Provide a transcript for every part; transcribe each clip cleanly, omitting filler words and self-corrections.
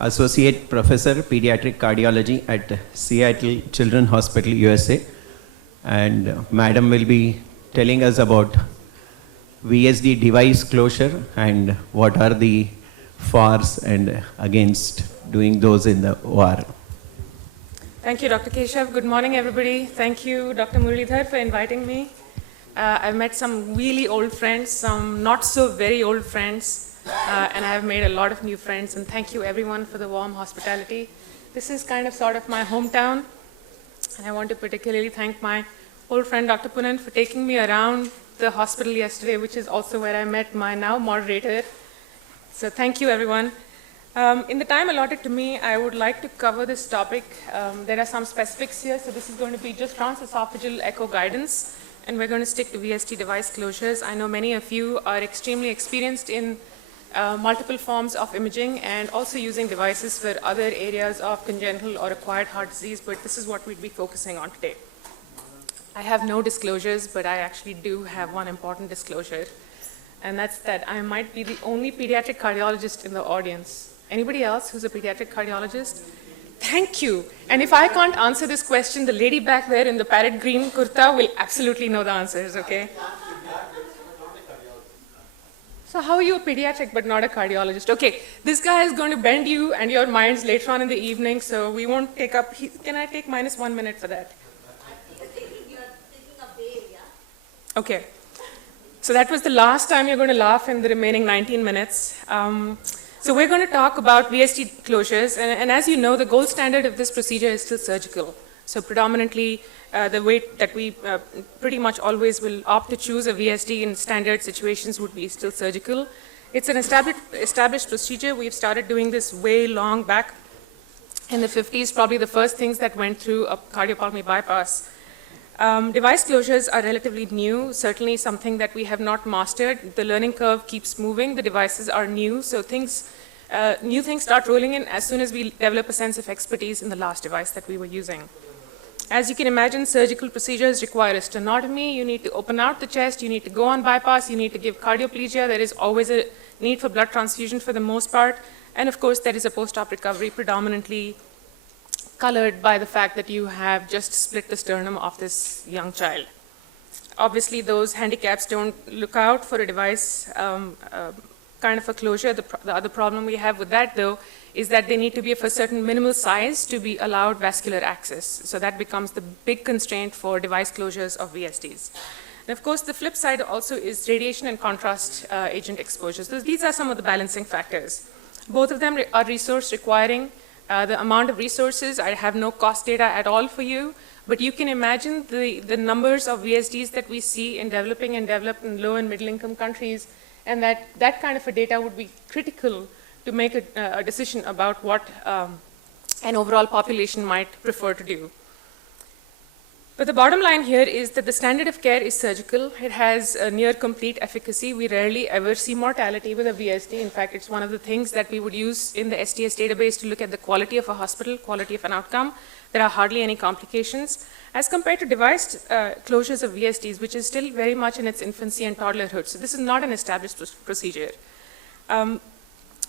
Associate Professor, Pediatric Cardiology at Seattle Children's Hospital, USA. And Madam will be telling us about VSD device closure and what are the fors and against doing those in the OR. Thank you, Dr. Keshav. Good morning, everybody. Thank you, Dr. Muralidhar, for inviting me. I've met some really old friends, some not so very old friends, and I've made a lot of new friends, and thank you everyone for the warm hospitality. This is kind of sort of my hometown, and I want to particularly thank my old friend Dr. Punan for taking me around the hospital yesterday, which is also where I met my now moderator. So thank you, everyone. In the time allotted to me, I would like to cover this topic. There are some specifics here, so this is going to be just transesophageal echo guidance, and we're going to stick to VSD device closures. I know many of you are extremely experienced in multiple forms of imaging and also using devices for other areas of congenital or acquired heart disease, but this is what we'd be focusing on today. I have no disclosures, but I actually do have one important disclosure, and that's that I might be the only pediatric cardiologist in the audience. Anybody else who's a pediatric cardiologist? Thank you. And if I can't answer this question, the lady back there in the parrot green kurta will absolutely know the answers, okay? So how are you a pediatric but not a cardiologist? Okay, this guy is going to bend you and your minds later on in the evening, so we won't take up, can I take -1 minute for that? You're taking a bail, yeah? Okay. So that was the last time you're going to laugh in the remaining 19 minutes. So we're going to talk about VSD closures, and as you know, the gold standard of this procedure is still surgical. So predominantly, the way that we pretty much always will opt to choose a VSD in standard situations would be still surgical. It's an established procedure. We've started doing this way long back in the 50s, probably the first things that went through a cardiopulmonary bypass. Device closures are relatively new, certainly something that we have not mastered. The learning curve keeps moving, the devices are new, so new things start rolling in as soon as we develop a sense of expertise in the last device that we were using. As you can imagine, surgical procedures require a sternotomy, you need to open out the chest, you need to go on bypass, you need to give cardioplegia, there is always a need for blood transfusion for the most part, and of course there is a post-op recovery predominantly colored by the fact that you have just split the sternum of this young child. Obviously, those handicaps don't look out for a device kind of a closure. The other problem we have with that, though, is that they need to be of a certain minimal size to be allowed vascular access. So that becomes the big constraint for device closures of VSDs. And of course, the flip side also is radiation and contrast agent exposure. So these are some of the balancing factors. Both of them are resource requiring. The amount of resources, I have no cost data at all for you, but you can imagine the numbers of VSDs that we see in developing and developed and low and middle income countries, and that kind of a data would be critical to make a decision about what an overall population might prefer to do. But the bottom line here is that the standard of care is surgical. It has a near complete efficacy. We rarely ever see mortality with a VSD. In fact, it's one of the things that we would use in the STS database to look at the quality of a hospital, quality of an outcome. There are hardly any complications. As compared to device closures of VSDs, which is still very much in its infancy and toddlerhood. So this is not an established procedure.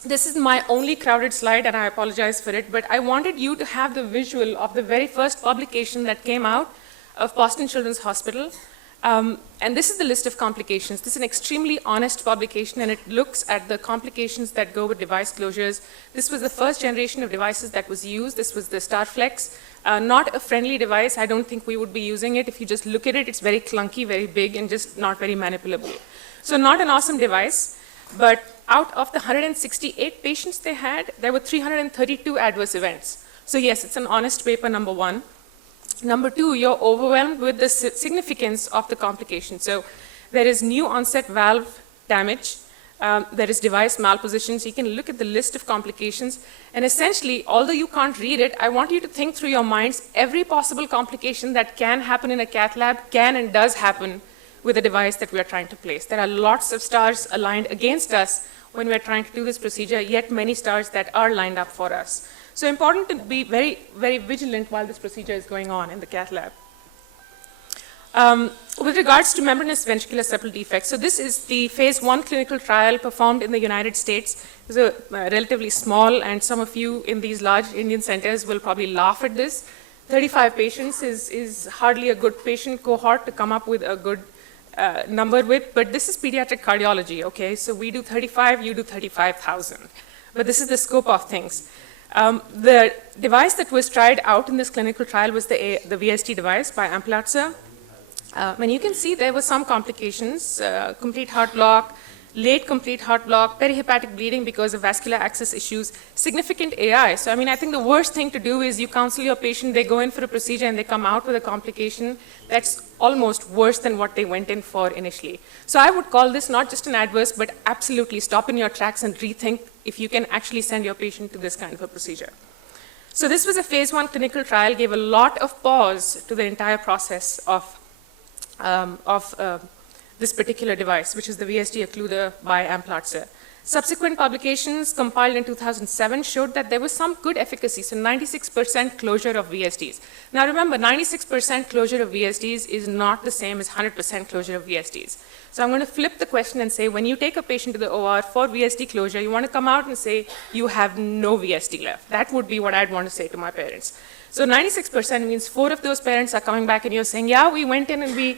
This is my only crowded slide, and I apologize for it, but I wanted you to have the visual of the very first publication that came out of Boston Children's Hospital. And this is the list of complications. This is an extremely honest publication, and it looks at the complications that go with device closures. This was the first generation of devices that was used. This was the Starflex. Not a friendly device. I don't think we would be using it. If you just look at it, it's very clunky, very big, and just not very manipulable. So not an awesome device, but out of the 168 patients they had, there were 332 adverse events. So yes, it's an honest paper, number one. Number two, you're overwhelmed with the significance of the complication. So there is new onset valve damage, there is device malposition, so you can look at the list of complications, and essentially, although you can't read it, I want you to think through your minds every possible complication that can happen in a cath lab can and does happen with a device that we are trying to place. There are lots of stars aligned against us when we are trying to do this procedure, yet many stars that are lined up for us. So important to be very, very vigilant while this procedure is going on in the cath lab. With regards to membranous ventricular septal defects, so this is the phase 1 clinical trial performed in the United States. It's a relatively small, and some of you in these large Indian centers will probably laugh at this. 35 patients is hardly a good patient cohort to come up with a good number with, but this is pediatric cardiology, okay? So we do 35, you do 35,000. But this is the scope of things. The device that was tried out in this clinical trial was the VST device by Amplatzer. And you can see there were some complications, complete heart block, late complete heart block, perihepatic bleeding because of vascular access issues, significant AI. So, I mean, I think the worst thing to do is you counsel your patient, they go in for a procedure and they come out with a complication that's almost worse than what they went in for initially. So I would call this not just an adverse, but absolutely stop in your tracks and rethink if you can actually send your patient to this kind of a procedure. So this was a phase 1 clinical trial, gave a lot of pause to the entire process of this particular device, which is the VST occluder by Amplatzer. Subsequent publications compiled in 2007 showed that there was some good efficacy, so 96% closure of VSTs. Now remember, 96% closure of VSTs is not the same as 100% closure of VSTs. So I'm going to flip the question and say, when you take a patient to the OR for VST closure, you want to come out and say, you have no VST left. That would be what I'd want to say to my parents. So 96% means 4 of those parents are coming back and you're saying, yeah, we went in and we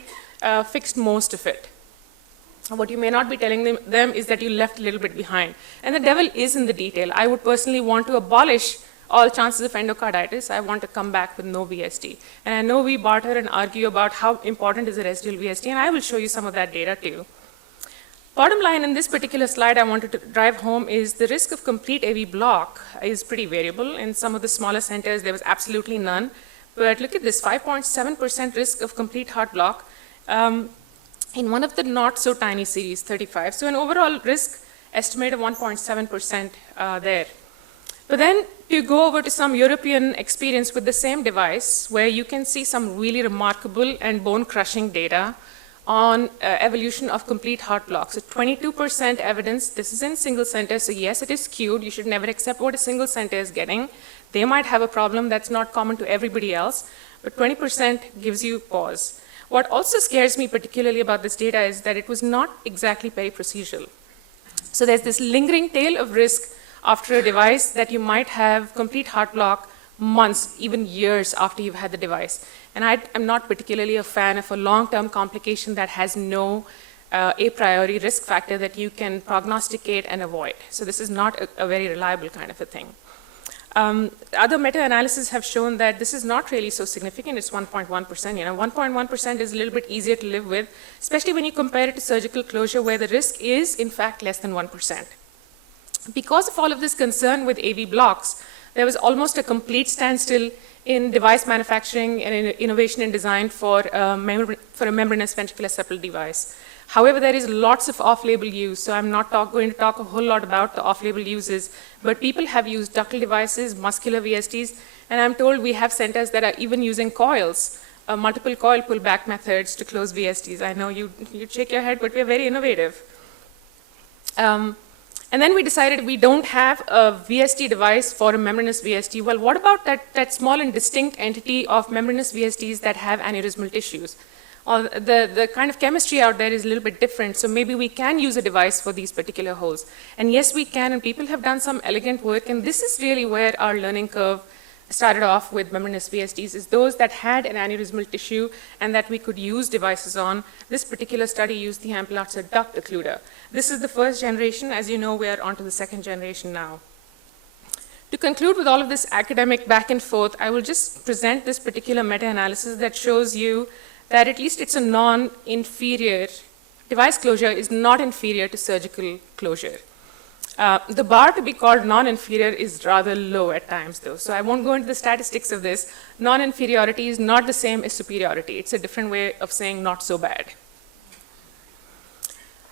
fixed most of it. What you may not be telling them is that you left a little bit behind. And the devil is in the detail. I would personally want to abolish all chances of endocarditis. I want to come back with no VST. And I know we barter and argue about how important is a residual VST, and I will show you some of that data too. Bottom line in this particular slide I wanted to drive home is the risk of complete AV block is pretty variable. In some of the smaller centers, there was absolutely none. But look at this, 5.7% risk of complete heart block. In one of the not so tiny series, 35. So an overall risk estimate of 1.7% there. But then you go over to some European experience with the same device where you can see some really remarkable and bone-crushing data on evolution of complete heart block. So 22% evidence, this is in single center, so yes, it is skewed. You should never accept what a single center is getting. They might have a problem that's not common to everybody else, but 20% gives you pause. What also scares me particularly about this data is that it was not exactly peri-procedural. So there's this lingering tail of risk after a device that you might have complete heart block months, even years after you've had the device. And I'm not particularly a fan of a long-term complication that has no a priori risk factor that you can prognosticate and avoid. So this is not a very reliable kind of a thing. Other meta-analyses have shown that this is not really so significant. It's 1.1%. You know, 1.1% is a little bit easier to live with, especially when you compare it to surgical closure, where the risk is, in fact, less than 1%. Because of all of this concern with AV blocks, there was almost a complete standstill in device manufacturing and in innovation and design for a membranous ventricular septal device. However, there is lots of off-label use, so I'm not going to talk a whole lot about the off-label uses, but people have used ductal devices, muscular VSTs, and I'm told we have centers that are even using coils, multiple coil pullback methods to close VSTs. I know you shake your head, but we're very innovative. And then we decided we don't have a VST device for a membranous VST. Well, what about that small and distinct entity of membranous VSTs that have aneurysmal tissues? The kind of chemistry out there is a little bit different, so maybe we can use a device for these particular holes. And yes, we can, and people have done some elegant work, and this is really where our learning curve started off with membranous VSTs, is those that had an aneurysmal tissue and that we could use devices on. This particular study used the Amplatzer duct occluder. This is the first generation. As you know, we are onto the second generation now. To conclude with all of this academic back and forth, I will just present this particular meta-analysis that shows you that at least it's a non-inferior, device closure is not inferior to surgical closure. The bar to be called non-inferior is rather low at times though, so I won't go into the statistics of this. Non-inferiority is not the same as superiority. It's a different way of saying not so bad.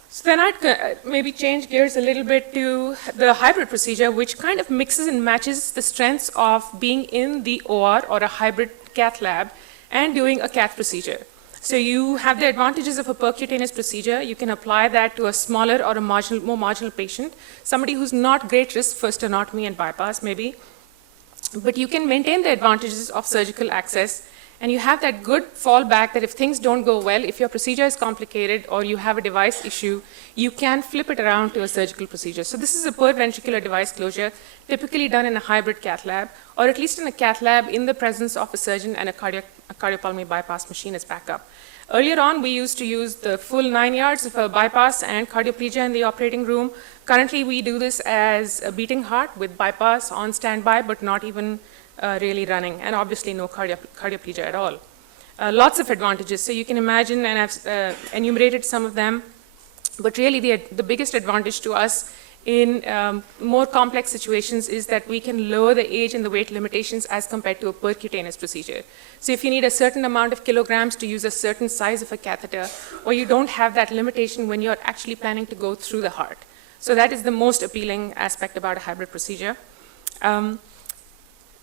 So then I'd maybe change gears a little bit to the hybrid procedure, which kind of mixes and matches the strengths of being in the OR or a hybrid cath lab and doing a cath procedure. So you have the advantages of a percutaneous procedure. You can apply that to a smaller or a more marginal patient, somebody who's not great risk for sternotomy and bypass maybe, but you can maintain the advantages of surgical access And you have that good fallback that if things don't go well, if your procedure is complicated or you have a device issue, you can flip it around to a surgical procedure. So this is a per-ventricular device closure, typically done in a hybrid cath lab, or at least in a cath lab in the presence of a surgeon and a cardiopulmonary bypass machine as backup. Earlier on, we used to use the full 9 yards of a bypass and cardioplegia in the operating room. Currently, we do this as a beating heart with bypass on standby, but not even really running, and obviously no cardioplegia at all. Lots of advantages. So you can imagine, and I've enumerated some of them, but really the biggest advantage to us in more complex situations is that we can lower the age and the weight limitations as compared to a percutaneous procedure. So if you need a certain amount of kilograms to use a certain size of a catheter, or you don't have that limitation when you're actually planning to go through the heart. So that is the most appealing aspect about a hybrid procedure.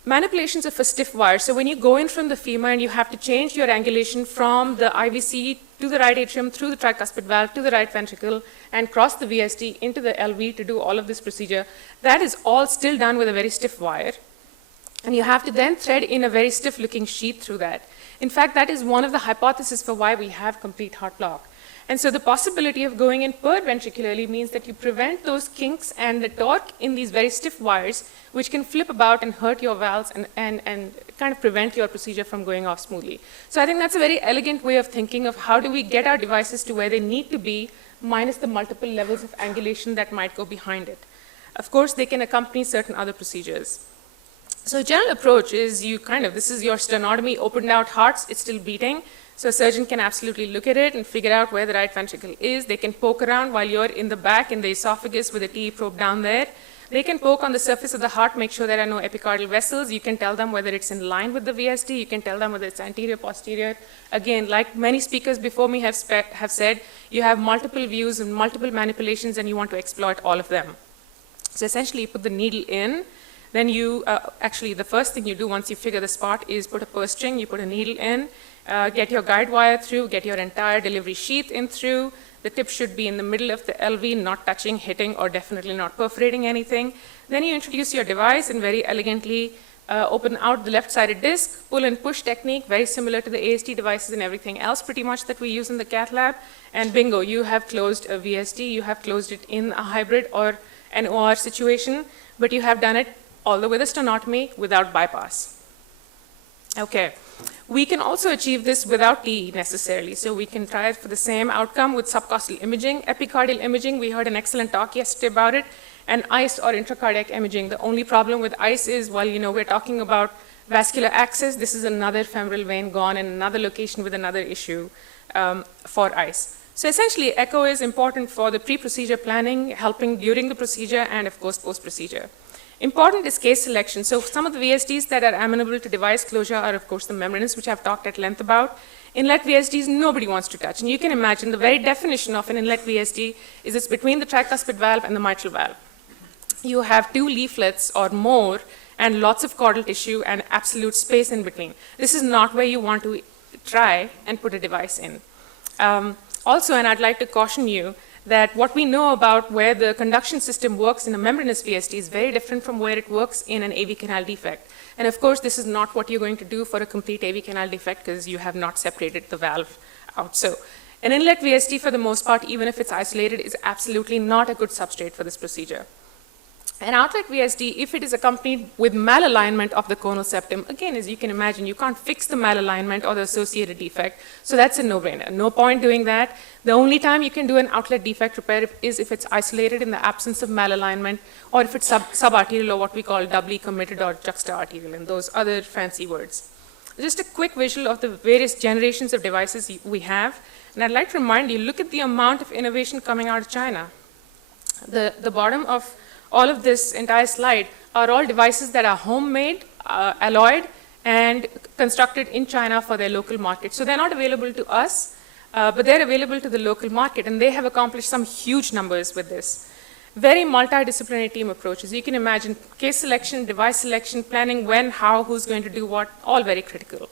Manipulations of a stiff wire. So when you go in from the femur and you have to change your angulation from the IVC to the right atrium, through the tricuspid valve, to the right ventricle, and cross the VSD into the LV to do all of this procedure, that is all still done with a very stiff wire. And you have to then thread in a very stiff-looking sheath through that. In fact, that is one of the hypotheses for why we have complete heart block. And so the possibility of going in per-ventricularly means that you prevent those kinks and the torque in these very stiff wires, which can flip about and hurt your valves and kind of prevent your procedure from going off smoothly. So I think that's a very elegant way of thinking of how do we get our devices to where they need to be, minus the multiple levels of angulation that might go behind it. Of course, they can accompany certain other procedures. So general approach is this is your sternotomy, opened out hearts, it's still beating. So a surgeon can absolutely look at it and figure out where the right ventricle is. They can poke around while you're in the back in the esophagus with a TE probe down there. They can poke on the surface of the heart, make sure there are no epicardial vessels. You can tell them whether it's in line with the VSD. You can tell them whether it's anterior, posterior. Again, like many speakers before me have said, you have multiple views and multiple manipulations and you want to exploit all of them. So essentially you put the needle in, then you, actually the first thing you do once you figure the spot is put a purse string, you put a needle in, get your guide wire through, get your entire delivery sheath in through. The tip should be in the middle of the LV, not touching, hitting, or definitely not perforating anything. Then you introduce your device and very elegantly open out the left-sided disc, pull and push technique, very similar to the AST devices and everything else pretty much that we use in the cath lab. And bingo, you have closed a VSD, you have closed it in a hybrid or an OR situation, but you have done it although with a sternotomy without bypass. Okay. We can also achieve this without TE necessarily. So we can try it for the same outcome with subcostal imaging. Epicardial imaging, we heard an excellent talk yesterday about it. And ICE or intracardiac imaging. The only problem with ICE is, while we're talking about vascular access, this is another femoral vein gone in another location with another issue for ICE. So essentially, echo is important for the pre-procedure planning, helping during the procedure, and of course, post-procedure. Important is case selection. So some of the VSDs that are amenable to device closure are, of course, the membranous, which I've talked at length about. Inlet VSDs, nobody wants to touch. And you can imagine the very definition of an inlet VSD is it's between the tricuspid valve and the mitral valve. You have 2 leaflets or more and lots of caudal tissue and absolute space in between. This is not where you want to try and put a device in. Also, and I'd like to caution you, that what we know about where the conduction system works in a membranous VSD is very different from where it works in an AV canal defect. And of course, this is not what you're going to do for a complete AV canal defect because you have not separated the valve out. So an inlet VSD, for the most part, even if it's isolated, is absolutely not a good substrate for this procedure. An outlet VSD, if it is accompanied with malalignment of the conal septum, again, as you can imagine, you can't fix the malalignment or the associated defect, so that's a no-brainer. No point doing that. The only time you can do an outlet defect repair is if it's isolated in the absence of malalignment, or if it's subarterial, or what we call doubly committed or juxta-arterial, and those other fancy words. Just a quick visual of the various generations of devices we have, and I'd like to remind you, look at the amount of innovation coming out of China. The bottom of all of this entire slide are all devices that are homemade, alloyed, and constructed in China for their local market. So they're not available to us, but they're available to the local market, and they have accomplished some huge numbers with this. Very multidisciplinary team approaches. You can imagine case selection, device selection, planning when, how, who's going to do what, all very critical.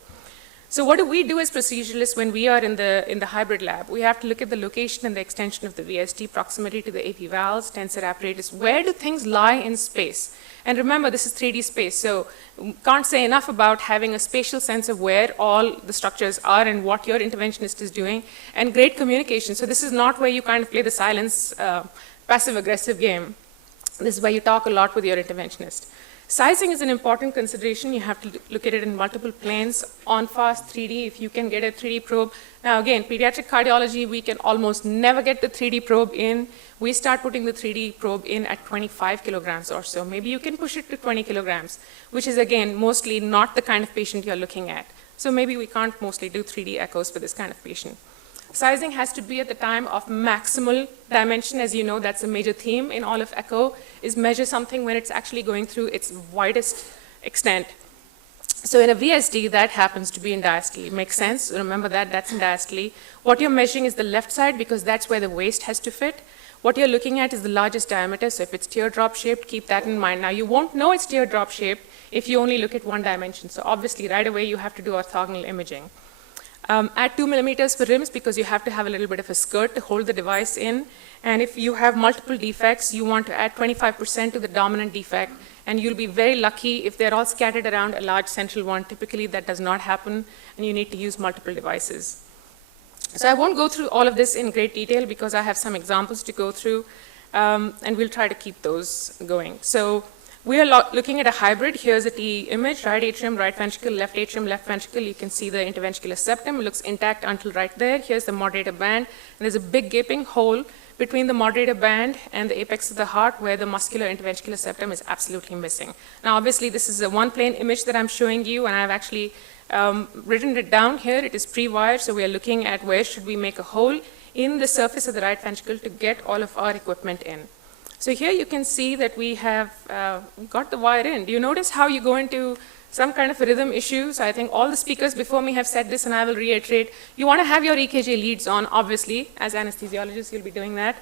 So what do we do as proceduralists when we are in the hybrid lab? We have to look at the location and the extension of the VSD, proximity to the AP valves, tensor apparatus. Where do things lie in space? And remember, this is 3D space, so can't say enough about having a spatial sense of where all the structures are and what your interventionist is doing, and great communication. So this is not where you kind of play the silence, passive-aggressive game. This is where you talk a lot with your interventionist. Sizing is an important consideration. You have to look at it in multiple planes, on fast 3D, if you can get a 3D probe. Now again, pediatric cardiology, we can almost never get the 3D probe in. We start putting the 3D probe in at 25 kilograms or so. Maybe you can push it to 20 kilograms, which is again, mostly not the kind of patient you're looking at. So maybe we can't mostly do 3D echoes for this kind of patient. Sizing has to be at the time of maximal dimension. As you know, that's a major theme in all of echo, is measure something when it's actually going through its widest extent. So in a VSD, that happens to be in diastole. Makes sense? Remember that, that's in diastole. What you're measuring is the left side because that's where the waist has to fit. What you're looking at is the largest diameter, so if it's teardrop shaped, keep that in mind. Now you won't know it's teardrop shaped if you only look at one dimension. So obviously right away you have to do orthogonal imaging. Add 2 millimeters for rims because you have to have a little bit of a skirt to hold the device in. And if you have multiple defects, you want to add 25% to the dominant defect. And you'll be very lucky if they're all scattered around a large central one. Typically that does not happen, and you need to use multiple devices. So I won't go through all of this in great detail because I have some examples to go through, and we'll try to keep those going. So we are looking at a hybrid. Here's a TE image, right atrium, right ventricle, left atrium, left ventricle. You can see the interventricular septum. It looks intact until right there. Here's the moderator band. And there's a big gaping hole between the moderator band and the apex of the heart where the muscular interventricular septum is absolutely missing. Now, obviously, this is a one-plane image that I'm showing you, and I've actually written it down here. It is pre-wired, so we are looking at where should we make a hole in the surface of the right ventricle to get all of our equipment in. So here you can see that we have got the wire in. Do you notice how you go into some kind of a rhythm issue? So I think all the speakers before me have said this, and I will reiterate. You want to have your EKG leads on, obviously. As anesthesiologists, you'll be doing that.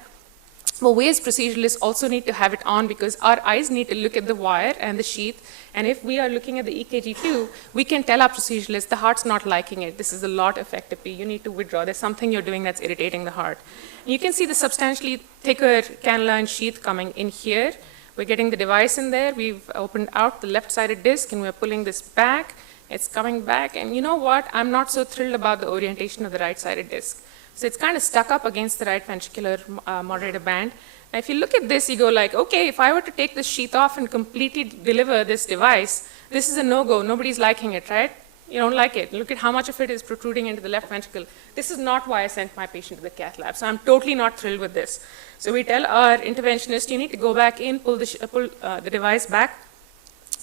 But we as proceduralists also need to have it on because our eyes need to look at the wire and the sheath. And if we are looking at the EKG too, we can tell our proceduralists the heart's not liking it. This is a lot of ectopy. You need to withdraw. There's something you're doing that's irritating the heart. You can see the substantially thicker cannula and sheath coming in here. We're getting the device in there. We've opened out the left-sided disc and we're pulling this back. It's coming back. And you know what? I'm not so thrilled about the orientation of the right-sided disc. So it's kind of stuck up against the right ventricular moderator band. Now if you look at this, you go like, okay, if I were to take this sheath off and completely deliver this device, this is a no-go. Nobody's liking it, right? You don't like it. Look at how much of it is protruding into the left ventricle. This is not why I sent my patient to the cath lab. So I'm totally not thrilled with this. So we tell our interventionist, you need to go back in, pull the device back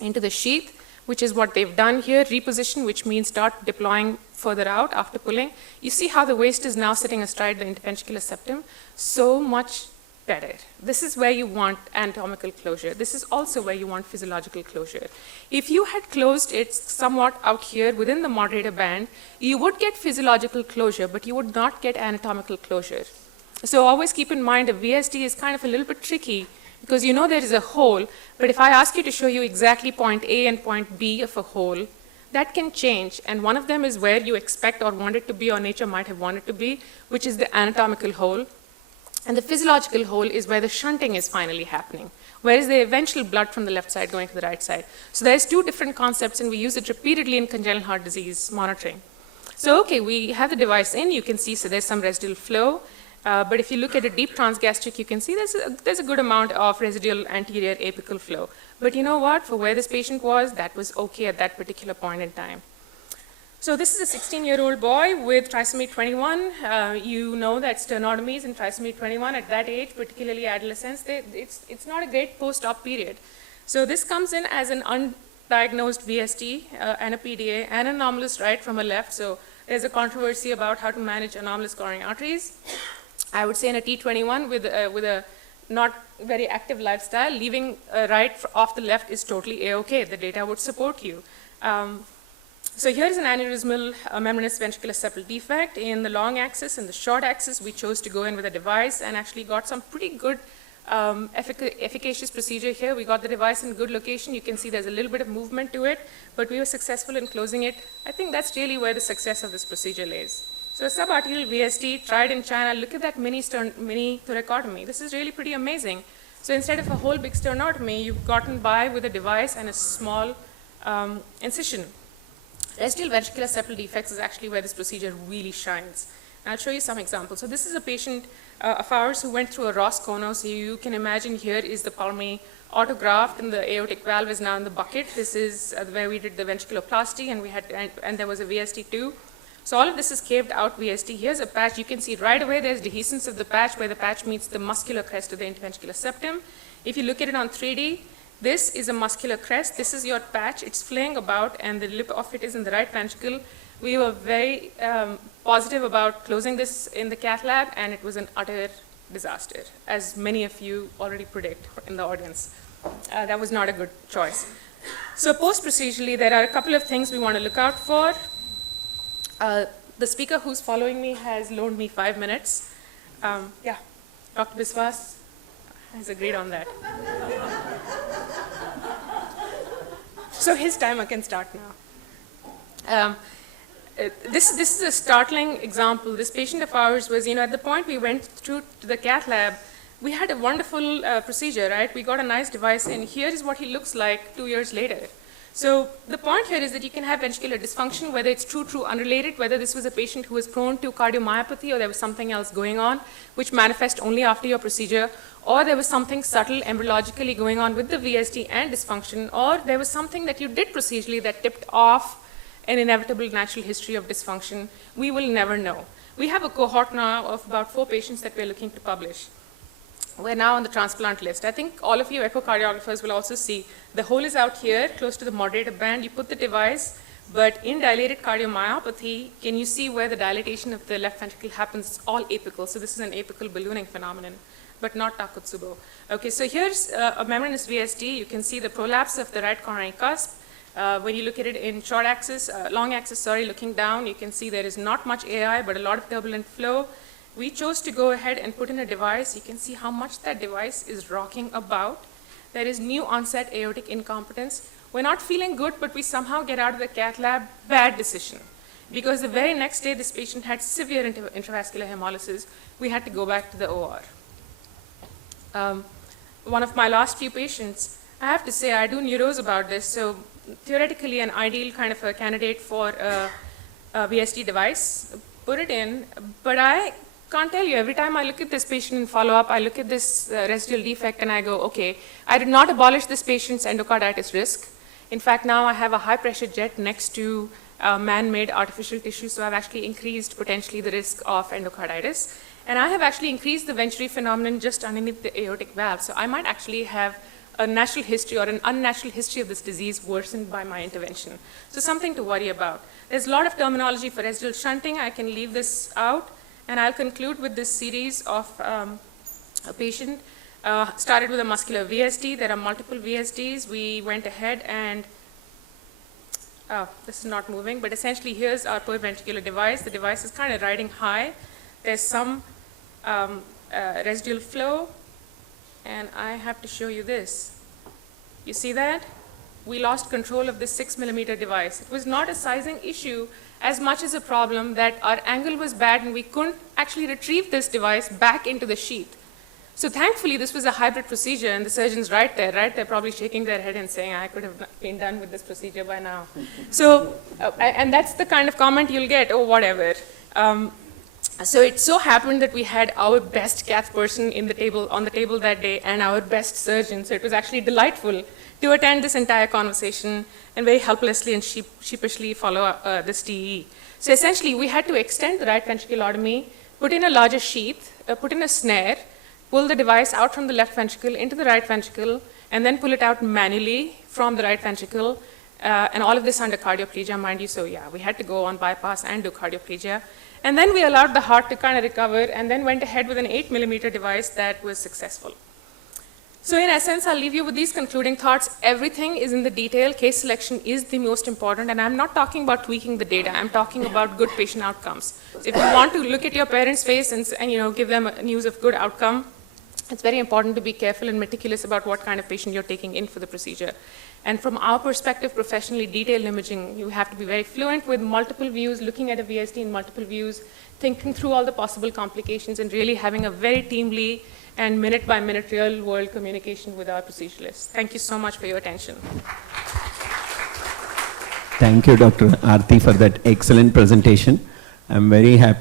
into the sheath, which is what they've done here, reposition, which means start deploying further out after pulling. You see how the waist is now sitting astride the interventricular septum? So much better. This is where you want anatomical closure. This is also where you want physiological closure. If you had closed it somewhat out here within the moderator band, you would get physiological closure, but you would not get anatomical closure. So always keep in mind a VSD is kind of a little bit tricky because you know there is a hole, but if I ask you to show you exactly point A and point B of a hole, that can change, and one of them is where you expect or want it to be or nature might have wanted to be, which is the anatomical hole. And the physiological hole is where the shunting is finally happening. Where is the eventual blood from the left side going to the right side? So there's two different concepts, and we use it repeatedly in congenital heart disease monitoring. So okay, we have the device in. You can see, so there's some residual flow. But if you look at a deep transgastric, you can see there's a good amount of residual anterior apical flow. But you know what? For where this patient was, that was okay at that particular point in time. So this is a 16-year-old boy with trisomy 21. You know that sternotomies in trisomy 21 at that age, particularly adolescents, it's not a great post-op period. So this comes in as an undiagnosed VSD and a PDA and an anomalous right from a left. So there's a controversy about how to manage anomalous coronary arteries. I would say in a T21 with a not very active lifestyle, leaving right off the left is totally A-okay. The data would support you. So here is an aneurysmal membranous ventricular septal defect in the long axis. In the short axis, we chose to go in with a device and actually got some pretty good efficacious procedure here. We got the device in good location. You can see there's a little bit of movement to it, but we were successful in closing it. I think that's really where the success of this procedure lays. So a subarterial VSD tried in China. Look at that mini thoracotomy. This is really pretty amazing. So instead of a whole big sternotomy, you've gotten by with a device and a small incision. Residual ventricular septal defects is actually where this procedure really shines. And I'll show you some examples. So this is a patient of ours who went through a Roscono. So you can imagine here is the pulmonary autograft, and the aortic valve is now in the bucket. This is where we did the ventriculoplasty, and there was a VSD too. So all of this is caved out VSD. Here's a patch. You can see right away there's dehiscence of the patch where the patch meets the muscular crest of the interventricular septum. If you look at it on 3D, this is a muscular crest. This is your patch. It's flaying about, and the lip of it is in the right ventricle. We were very positive about closing this in the cath lab, and it was an utter disaster, as many of you already predict in the audience. That was not a good choice. So post-procedurally, there are a couple of things we want to look out for. The speaker who's following me has loaned me 5 minutes. Yeah, Dr. Biswas has agreed on that. So his timer can start now. This is a startling example. This patient of ours was, at the point we went through to the cath lab, we had a wonderful procedure, right? We got a nice device in. Here is what he looks like 2 years later. So the point here is that you can have ventricular dysfunction, whether it's true, unrelated, whether this was a patient who was prone to cardiomyopathy or there was something else going on, which manifests only after your procedure, or there was something subtle embryologically going on with the VSD and dysfunction, or there was something that you did procedurally that tipped off an inevitable natural history of dysfunction. We will never know. We have a cohort now of about 4 patients that we're looking to publish. We're now on the transplant list. I think all of you echocardiographers will also see the hole is out here, close to the moderator band. You put the device, but in dilated cardiomyopathy, can you see where the dilatation of the left ventricle happens? It's all apical. So this is an apical ballooning phenomenon, but not Takotsubo. Okay, so here's a membranous VSD. You can see the prolapse of the right coronary cusp. When you look at it in long axis, looking down, you can see there is not much AI, but a lot of turbulent flow. We chose to go ahead and put in a device. You can see how much that device is rocking about. There is new onset aortic incompetence. We're not feeling good, but we somehow get out of the cath lab. Bad decision. Because the very next day, this patient had severe intravascular hemolysis. We had to go back to the OR. One of my last few patients, I have to say, I do neuros about this. So theoretically, an ideal kind of a candidate for a VSD device. Put it in, but I can't tell you, every time I look at this patient in follow-up, I look at this residual defect and I go, okay, I did not abolish this patient's endocarditis risk. In fact, now I have a high-pressure jet next to man-made artificial tissue, so I've actually increased potentially the risk of endocarditis. And I have actually increased the venturi phenomenon just underneath the aortic valve, so I might actually have a natural history or an unnatural history of this disease worsened by my intervention. So something to worry about. There's a lot of terminology for residual shunting. I can leave this out. And I'll conclude with this series of a patient. Started with a muscular VSD. There are multiple VSDs. We went ahead and, this is not moving, but essentially here's our periventricular device. The device is kind of riding high. There's some residual flow. And I have to show you this. You see that? We lost control of this 6 millimeter device. It was not a sizing issue as much as a problem that our angle was bad and we couldn't actually retrieve this device back into the sheath. So thankfully, this was a hybrid procedure, and the surgeon's right there, right? They're probably shaking their head and saying, I could have been done with this procedure by now. So, and that's the kind of comment you'll get, oh, whatever. So it so happened that we had our best cath person on the table that day and our best surgeon. So it was actually delightful to attend this entire conversation and very helplessly and sheepishly follow this TE. So essentially, we had to extend the right ventriculotomy, put in a larger sheath, put in a snare, pull the device out from the left ventricle into the right ventricle, and then pull it out manually from the right ventricle, and all of this under cardioplegia, mind you. So yeah, we had to go on bypass and do cardioplegia. And then we allowed the heart to kind of recover, and then went ahead with an 8 millimeter device that was successful. So in essence, I'll leave you with these concluding thoughts. Everything is in the detail. Case selection is the most important, and I'm not talking about tweaking the data. I'm talking about good patient outcomes. So if you want to look at your parents' face and give them news of good outcome, it's very important to be careful and meticulous about what kind of patient you're taking in for the procedure. And from our perspective, professionally, detailed imaging, you have to be very fluent with multiple views, looking at a VSD in multiple views, thinking through all the possible complications, and really having a very teamly and minute-by-minute real-world communication with our proceduralists. Thank you so much for your attention. Thank you, Dr. Aarti, for that excellent presentation. I'm very happy